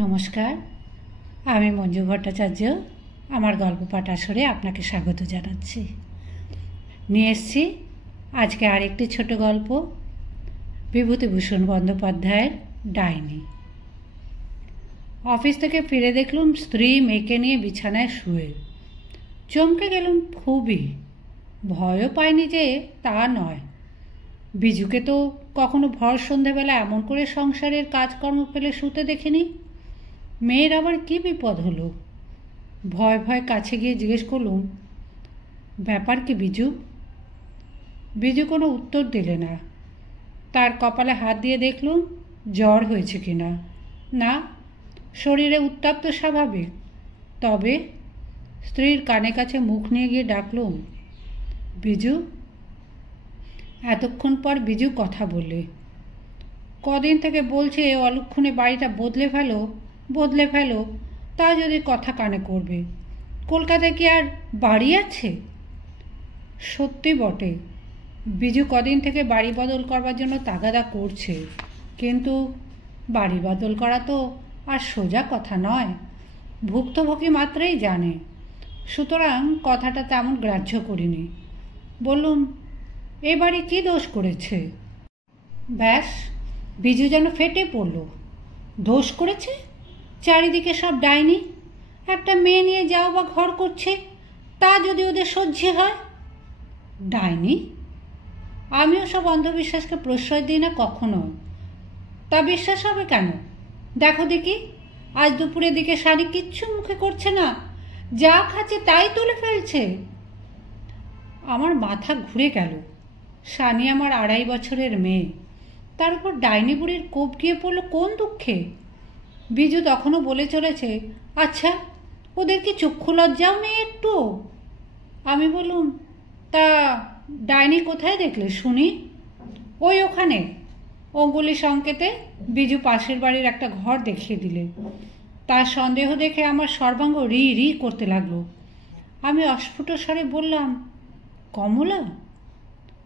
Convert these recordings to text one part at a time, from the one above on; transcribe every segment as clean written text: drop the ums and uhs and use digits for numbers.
নমস্কার, আমি মঞ্জু ভট্টাচার্য। আমার গল্প পাঠ আসরে আপনাকে স্বাগত জানাচ্ছি। নিয়ে এসেছি আজকে আরেকটি ছোট গল্প, বিভূতিভূষণ বন্দ্যোপাধ্যায়ের ডাইনি। অফিস থেকে ফিরে দেখলুম স্ত্রী মেয়েকে নিয়ে বিছানায় শুয়ে। চমকে গেলুম খুবই। ভয়ও পাইনি যে তা নয়। বিজুকে তো কখনো ভর সন্ধেবেলা এমন করে সংসারের কাজকর্ম ফেলে শুতে দেখিনি। মেয়ের আবার কী বিপদ হলো? ভয় ভয় কাছে গিয়ে জিজ্ঞেস করলুম, ব্যাপার কি বিজু? বিজু কোনো উত্তর দিলে না। তার কপালে হাত দিয়ে দেখলুম জ্বর হয়েছে কিনা। না, শরীরে উত্তাপ তো স্বাভাবিক। তবে স্ত্রীর কানে কাছে মুখ নিয়ে গিয়ে ডাকলুম, বিজু। এতক্ষণ পর বিজু কথা বললে। কদিন থেকে বলছে অলক্ষণে বাড়িটা বদলে ফেলো, তা যদি কথা কানে করবে। কলকাতায় কি আর বাড়ি আছে? সত্যি বটে, বিজু কদিন থেকে বাড়ি বদল করবার জন্য তাগাদা করছে, কিন্তু বাড়ি বদল করা তো আর সোজা কথা নয়। ভুক্তভোগী মাত্রই জানে। সুতরাং কথাটা তেমন গ্রাহ্য করিনি। বললুম, এ বাড়ি কী দোষ করেছে? ব্যাস, বিজু যেন ফেটে পড়ল। দোষ করেছে? চারিদিকে সব ডাইনি। একটা মেয়ে নিয়ে যাও বা ঘর করছে, তা যদি ওদের সহ্য হয়। ডাইনি? আমিও সব অন্ধবিশ্বাসকে প্রশ্রয় দিই না কখনো। তা বিশ্বাস হবে কেন? দেখো দেখি, আজ দুপুরের দিকে শাড়ি কিচ্ছু মুখে করছে না, যা খাচ্ছে তাই তুলে ফেলছে। আমার মাথা ঘুরে গেল। শানি আমার 2.5 বছরের মেয়ে, তার উপর ডাইনি বুড়ির কোপ গিয়ে পড়ল কোন দুঃখে? বিজু তখনও বলে চলেছে, আচ্ছা, ওদের কি চক্ষু লজ্জাও নেই একটু? আমি বললুম, তা ডাইনি কোথায় দেখলে শুনি? ওই ওখানে। অঙ্গুলি সংকেতে বিজু পাশের বাড়ির একটা ঘর দেখিয়ে দিলে। তার সন্দেহ দেখে আমার সর্বাঙ্গ রি রি করতে লাগলো। আমি অস্ফুট স্বরে বললাম, কমলা?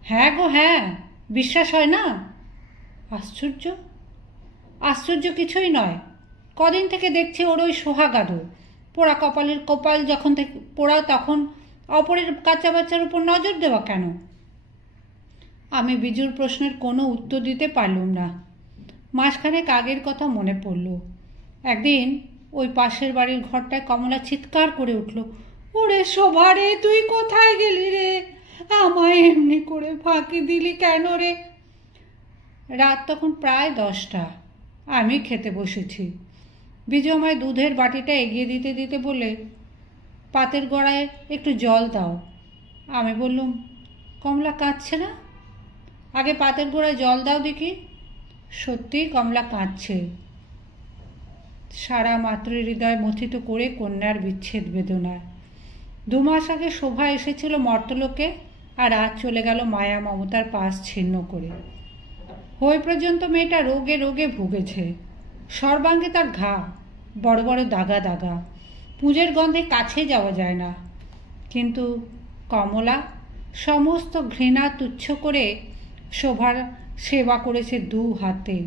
হ্যাঁ গো হ্যাঁ, বিশ্বাস হয় না? আশ্চর্য কিছুই নয়। কদিন থেকে দেখছি ওর ওই সোহাগ আদর। পোড়া কপালের কপাল যখন থেকে পোড়া, তখন অপরের কাঁচা বাচ্চার উপর নজর দেওয়া কেন? আমি বিজুর প্রশ্নের কোনো উত্তর দিতে পারলুম না। মাসখানেক আগের কথা মনে পড়ল। একদিন ওই পাশের বাড়ির ঘরটায় কমলা চিৎকার করে উঠল, ওরে শোভা রে, তুই কোথায় গেলি রে? আমায় এমনি করে ফাঁকি দিলি কেন রে? রাত তখন প্রায় 10টা। আমি খেতে বসেছি। বিজু আমায় দুধের বাটিটা এগিয়ে দিতে দিতে বলে, পাতের গড়ায় একটু জল দাও। আমি বললুম, কমলা কাঁদছে না? আগে পাতের গোড়ায় জল দাও দেখি। সত্যিই কমলা কাঁদছে। সারা মাতৃহৃদয় মথিত করে কন্যার বিচ্ছেদ বেদনায়। 2 মাস আগে শোভা এসেছিল মর্তলোকে, আর আজ চলে গেল মায়া মমতার পাশ ছিন্ন করে। হই পর্যন্ত মেয়েটা রোগে রোগে ভুগেছে। সর্বাঙ্গে তার ঘা, বড় বড় দাগা দাগা। পুজোর গন্ধে কাছে যাওয়া যায় না। কিন্তু কমলা সমস্ত ঘৃণা তুচ্ছ করে শোভার সেবা করেছে 2 হাতে।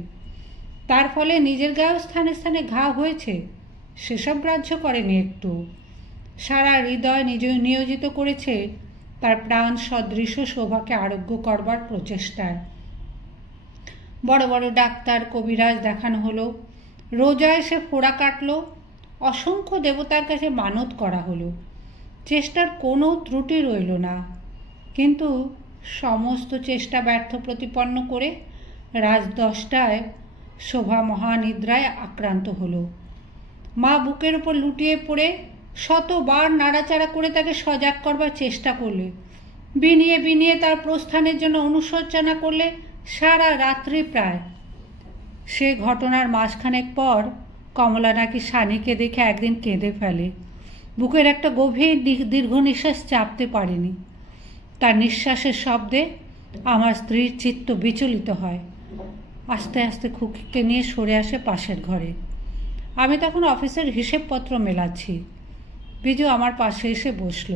তার ফলে নিজের গায়েও স্থানে স্থানে ঘা হয়েছে, সেসব গ্রাহ্য করেনি একটু। সারা হৃদয় নিয়োজিত করেছে তার প্রাণ সদৃশ শোভাকে আরোগ্য করবার প্রচেষ্টায়। বড় বড় ডাক্তার কবিরাজ দেখানো হলো, রোজা এসে ফোড়া কাটল, অসংখ্য দেবতার কাছে মানত করা হলো। চেষ্টার কোনো ত্রুটি রইল না। কিন্তু সমস্ত চেষ্টা ব্যর্থ প্রতিপন্ন করে রাত 10টায় শোভা মহানিদ্রায় আক্রান্ত হলো। মা বুকের উপর লুটিয়ে পড়ে শতবার নাড়াচাড়া করে তাকে সজাগ করবার চেষ্টা করলে। বিনিয়ে বিনিয়ে তার প্রস্থানের জন্য অনুশোচনা করলে সারা রাত্রি প্রায়। সে ঘটনার মাসখানেক পর কমলা নাকি শানিকে দেখে একদিন কেঁদে ফেলে। বুকের একটা গভীর দীর্ঘ নিঃশ্বাস চাপতে পারেনি। তার নিঃশ্বাসের শব্দে আমার স্ত্রীর চিত্ত বিচলিত হয়। আস্তে আস্তে খুকিকে নিয়ে সরে আসে পাশের ঘরে। আমি তখন অফিসের হিসেবপত্র মেলাচ্ছি। বিজু আমার পাশে এসে বসল।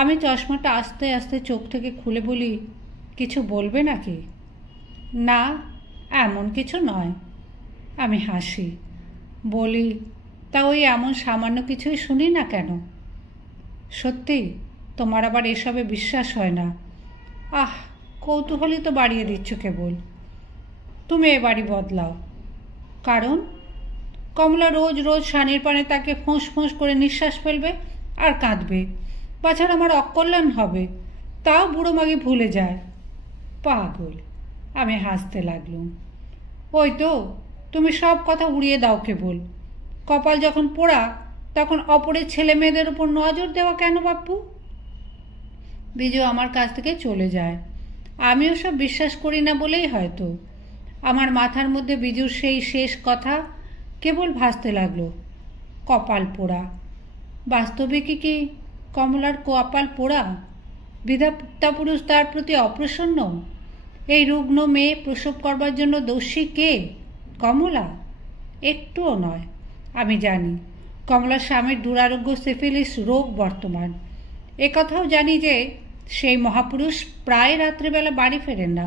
আমি চশমাটা আস্তে আস্তে চোখ থেকে খুলে বলি, কিছু বলবে নাকি? না, এমন কিছু নয়। আমি হাসি। বলি, তা ওই এমন সামান্য কিছুই শুনি না কেন? সত্যি তোমার আবার এসবে বিশ্বাস হয় না? আহ, কৌতূহলই তো বাড়িয়ে দিচ্ছ কেবল। তুমি এ বাড়ি বদলাও। কারণ? কমলা রোজ রোজ শানির পানে তাকে ফোঁস ফোঁস করে নিঃশ্বাস ফেলবে আর কাঁদবে। বাছার আমার অকল্যাণ হবে, তাও বুড়ো মাগি ভুলে যায়। পাগল। আমি হাসতে লাগলুম। ওই তো, তুমি সব কথা উড়িয়ে দাও কেবল। কপাল যখন পোড়া তখন অপরের ছেলে মেয়েদের উপর নজর দেওয়া কেন বাপু? বিজু আমার কাছ থেকে চলে যায়। আমিও সব বিশ্বাস করি না বলেই হয়তো আমার মাথার মধ্যে বিজুর সেই শেষ কথা কেবল ভাসতে লাগলো। কপাল পোড়া। বাস্তবে কি কমলার কপাল পোড়া? বিধাতা পুরুষ তার প্রতি অপ্রসন্ন? এই রুগ্ন মেয়ে প্রসব করবার জন্য দোষী কে? কমলা? একটুও নয়। আমি জানি কমলার স্বামীর দুরারোগ্য সিফিলিস রোগ বর্তমান। একথাও জানি যে সেই মহাপুরুষ প্রায় রাত্রিবেলা বাড়ি ফেরেন না।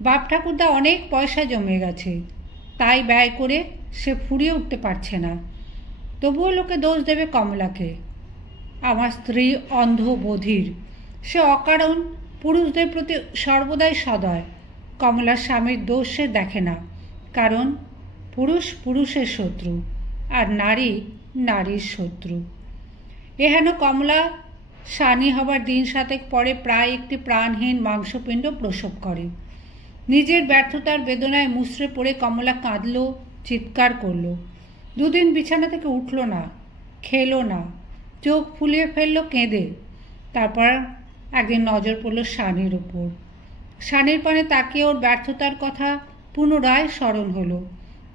বাপ ঠাকুরদা অনেক পয়সা জমে গেছে, তাই ব্যয় করে সে ফুরিয়ে উঠতে পারছে না। তবুও লোকে দোষ দেবে কমলাকে। আমার স্ত্রী অন্ধ বধির, সে অকারণ পুরুষদের প্রতি সর্বদাই সদয়। কমলার স্বামীর দোষ সে দেখে না, কারণ পুরুষ পুরুষের শত্রু আর নারী নারীর শত্রু। এহেন কমলা শানি হবার দিন সাতেক পরে প্রায় একটি প্রাণহীন মাংসপিণ্ড প্রসব করে। নিজের ব্যর্থতার বেদনায় মুচড়ে পড়ে কমলা কাঁদল, চিৎকার করল। দুদিন বিছানা থেকে উঠল না, খেলো না, চোখ ফুলিয়ে ফেলল কেঁদে। তারপর একদিন নজর পড়ল শানির উপর। শানির পানে তাকিয়ে ওর ব্যর্থতার কথা পুনরায় স্মরণ হলো।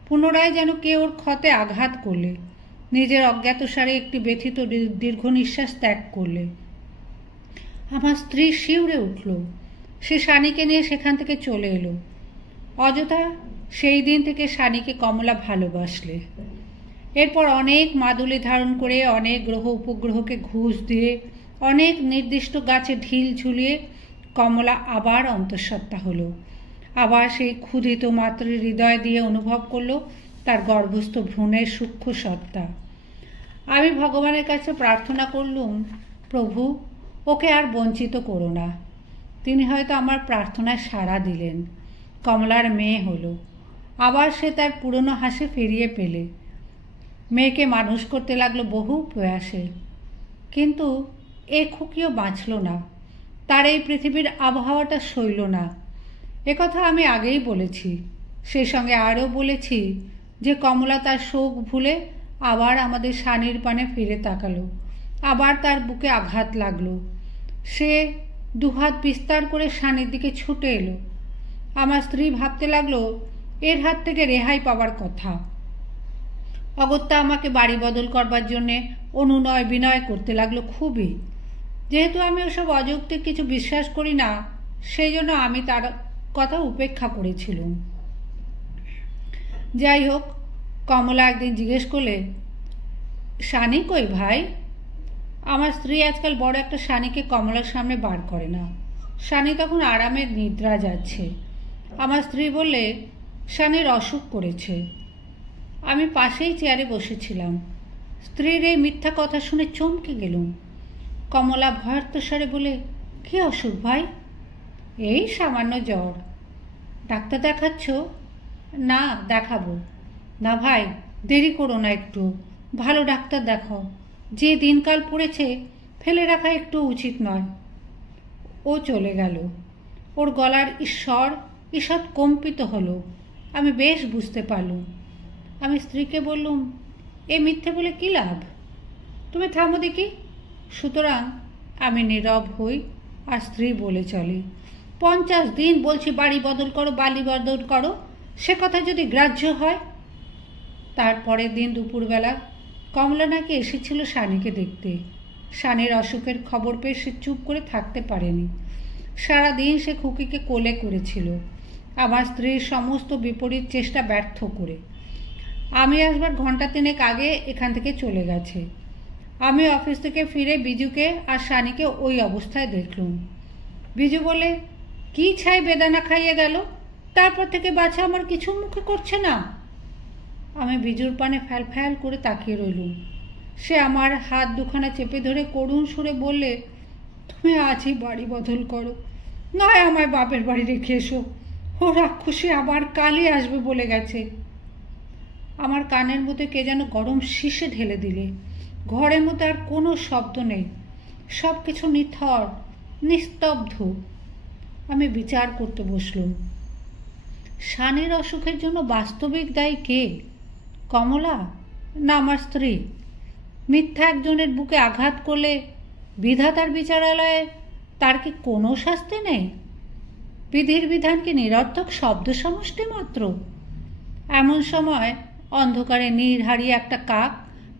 পুনরায় যেন কে ওর ক্ষতে আঘাত করলে। নিজের অজ্ঞাতসারে একটি ব্যথিত দীর্ঘ নিঃশ্বাস ত্যাগ করলে। আমার স্ত্রী শিউরে উঠল। সে শানিকে নিয়ে সেখান থেকে চলে এলো। অযথা সেই দিন থেকে শানিকে কমলা ভালোবাসলে। এরপর অনেক মাদুলি ধারণ করে, অনেক গ্রহ উপগ্রহকে ঘুষ দিয়ে, অনেক নির্দিষ্ট গাছে ঢিল ঝুলিয়ে কমলা আবার অন্তঃসত্ত্বা হলো। আবার সেই ক্ষুধিত মাতৃ হৃদয় দিয়ে অনুভব করলো তার গর্ভস্থ ভ্রূণের সূক্ষ্ম সত্তা। আমি ভগবানের কাছে প্রার্থনা করলুম, প্রভু, ওকে আর বঞ্চিত করো না। তিনি হয়তো আমার প্রার্থনায় সাড়া দিলেন। কমলার মেয়ে হলো। আবার সে তার পুরনো হাসি ফিরিয়ে পেলে। মেয়েকে মানুষ করতে লাগলো বহু প্রয়াসে। কিন্তু এ খুকিও বাঁচল না। তার এই পৃথিবীর আবহাওয়াটা সইল না। একথা আমি আগেই বলেছি। সেই সঙ্গে আরও বলেছি যে কমলা তার শোক ভুলে আবার আমাদের শানির পানে ফিরে তাকালো। আবার তার বুকে আঘাত লাগলো। সে দুহাত বিস্তার করে শানির দিকে ছুটে এলো। আমার স্ত্রী ভাবতে লাগলো এর হাত থেকে রেহাই পাওয়ার কথা। অগত্যা আমাকে বাড়ি বদল করবার জন্যে অনুনয় বিনয় করতে লাগলো খুবই। যেহেতু আমি ওসব অযৌক্তিক কিছু বিশ্বাস করি না, সেই জন্য আমি তার কথা উপেক্ষা করেছিলুম। যাই হোক, কমলা একদিন জিজ্ঞেস করলে, শানি কই ভাই? আমার স্ত্রী আজকাল বড় একটা শানিকে কমলার সামনে বার করে না। শানি তখন আরামের নিদ্রা যাচ্ছে। আমার স্ত্রী বললে, শানির অসুখ করেছে। আমি পাশেই চেয়ারে বসেছিলাম। স্ত্রীর এই মিথ্যা কথা শুনে চমকে গেলুম। কমলা ভয়ার্তস্বরে বলে, কী অসুখ ভাই? এই সামান্য জ্বর। ডাক্তার দেখাচ্ছ? না, দেখাবো না ভাই, দেরি করো না একটু, ভালো ডাক্তার দেখাও। যে দিনকাল পড়েছে ফেলে রাখা একটু উচিত নয়। ও চলে গেল। ওর গলার স্বর ঈষৎ কম্পিত হলো। আমি বেশ বুঝতে পারলুম। আমি স্ত্রীকে বললুম, এ মিথ্যে বলে কী লাভ? তুমি থামো দেখি। সুতরাং আমি নীরব হই আর স্ত্রী বলে চলে, 50 দিন বলছি বাড়ি বদল করো, বাড়ি বদল করো, সে কথা যদি গ্রাহ্য হয়। তারপরের দিন দুপুরবেলা কমলা নাকি এসেছিল শানিকে দেখতে। শানির অসুখের খবর পেয়ে সে চুপ করে থাকতে পারেনি। সারাদিন সে খুকিকে কোলে করেছিল, আমার স্ত্রীর সমস্ত বিপরীত চেষ্টা ব্যর্থ করে। আমি আসবার ঘন্টা 3 আগে এখান থেকে চলে গেছে। আমি অফিস থেকে ফিরে বিজুকে আর শানিকে ওই অবস্থায় দেখলুম। বিজু বলে, কি ছাই বেদানা খাইয়ে গেল, তারপর থেকে বাচ্চা আমার কিছু মুখে করছে না। আমি বিজুর পানে ফ্যাল ফ্যাল করে তাকিয়ে রইলুম। সে আমার হাত দুখানা চেপে ধরে করুণ সুরে বললে, তুমি আজই বাড়ি বদল করো, নয় আমায় বাপের বাড়ি রেখে এসো। ও রাক্ষসী আবার কালই আসবে বলে গেছে। আমার কানের মধ্যে কে যেন গরম শিশে ঢেলে দিলে। ঘরের মধ্যে আর কোনো শব্দ নেই, সব কিছু নিথর, নিস্তব্ধ। আমি বিচার করতে বসলুম। শানের অসুখের জন্য বাস্তবিক দায়ী কে? কমলা না আমার স্ত্রী? মিথ্যা একজনের বুকে আঘাত করলে বিধাতার বিচারালয়ে তার কি কোনো শাস্তি নেই? বিধির বিধান কি নিরর্থক শব্দ সমষ্টি মাত্র? এমন সময় অন্ধকারে নীর হারিয়ে একটা কাক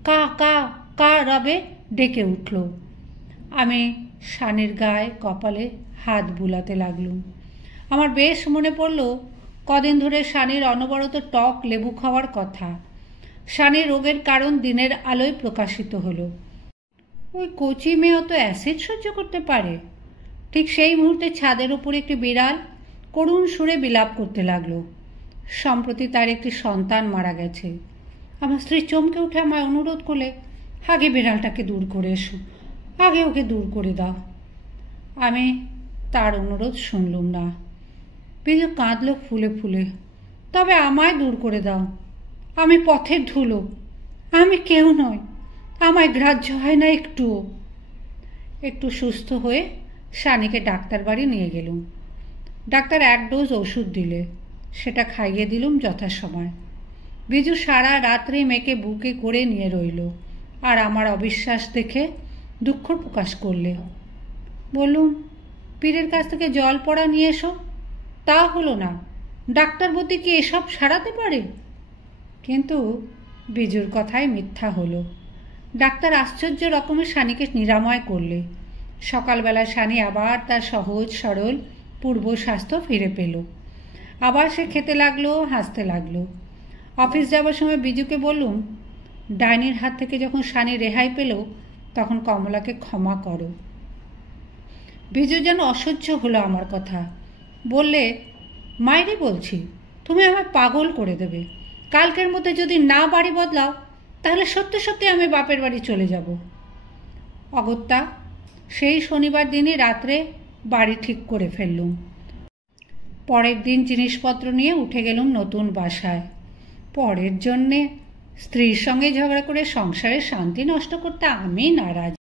কা কা কা রবে ডেকে উঠল। আমি শানের গায়ে কপালে হাত বুলাতে লাগলুম। আমার বেশ মনে পড়ল কদিন ধরে শানির অনবরত টক লেবু খাওয়ার কথা। শানির রোগের কারণ দিনের আলোয় প্রকাশিত হলো। ওই কচি মেয়ে অত অ্যাসিড সহ্য করতে পারে? ঠিক সেই মুহূর্তে ছাদের উপর একটি বিড়াল করুণ সুরে বিলাপ করতে লাগলো। সম্প্রতি তার একটি সন্তান মারা গেছে। আমার স্ত্রী চমকে উঠে আমায় অনুরোধ করলে, আগে বিড়ালটাকে দূর করে এসো, আগে ওকে দূর করে দাও। আমি তার অনুরোধ শুনলুম না। বিজু কাঁদল ফুলে ফুলে, তবে আমায় দূর করে দাও, আমি পথের ধুলো, আমি কেউ নয়, আমায় গ্রাহ্য হয় না একটুও। একটু সুস্থ হয়ে শানিকে ডাক্তার বাড়ি নিয়ে গেলুম। ডাক্তার 1 ডোজ ওষুধ দিলে, সেটা খাইয়ে দিলুম যথাসময়। বিজু সারা রাত্রে মেয়েকে বুকে করে নিয়ে রইল, আর আমার অবিশ্বাস দেখে দুঃখ প্রকাশ করলে। বললুম, পীরের কাছ থেকে জল পড়া নিয়ে এসো। তা হলো না। ডাক্তার বলতে কি এসব সারাতে পারে? কিন্তু বিজুর কথায় মিথ্যা হলো। ডাক্তার আশ্চর্য রকমের শানিকে নিরাময় করলে। সকালবেলা শানি আবার তার সহজ সরল পূর্ব স্বাস্থ্য ফিরে পেল। আবার সে খেতে লাগলো, হাসতে লাগলো। অফিস যাবার সময় বিজুকে বললুম, ডাইনির হাত থেকে যখন শানি রেহাই পেল তখন কমলাকে ক্ষমা করো। বিজু যেন অসহ্য হলো আমার কথা। বললে, মাইরি বলছি, তুমি আমায় পাগল করে দেবে। কালকের মধ্যে যদি না বাড়ি বদলাও তাহলে সত্যি সত্যি আমি বাপের বাড়ি চলে যাব। অগত্যা সেই শনিবার দিনই রাত্রে বাড়ি ঠিক করে ফেললুম। পরের দিন জিনিসপত্র নিয়ে উঠে গেলুম নতুন বাসায়। পরের জন্যে স্ত্রীর সঙ্গে ঝগড়া করে সংসারের শান্তি নষ্ট করতে আমি নারাজ।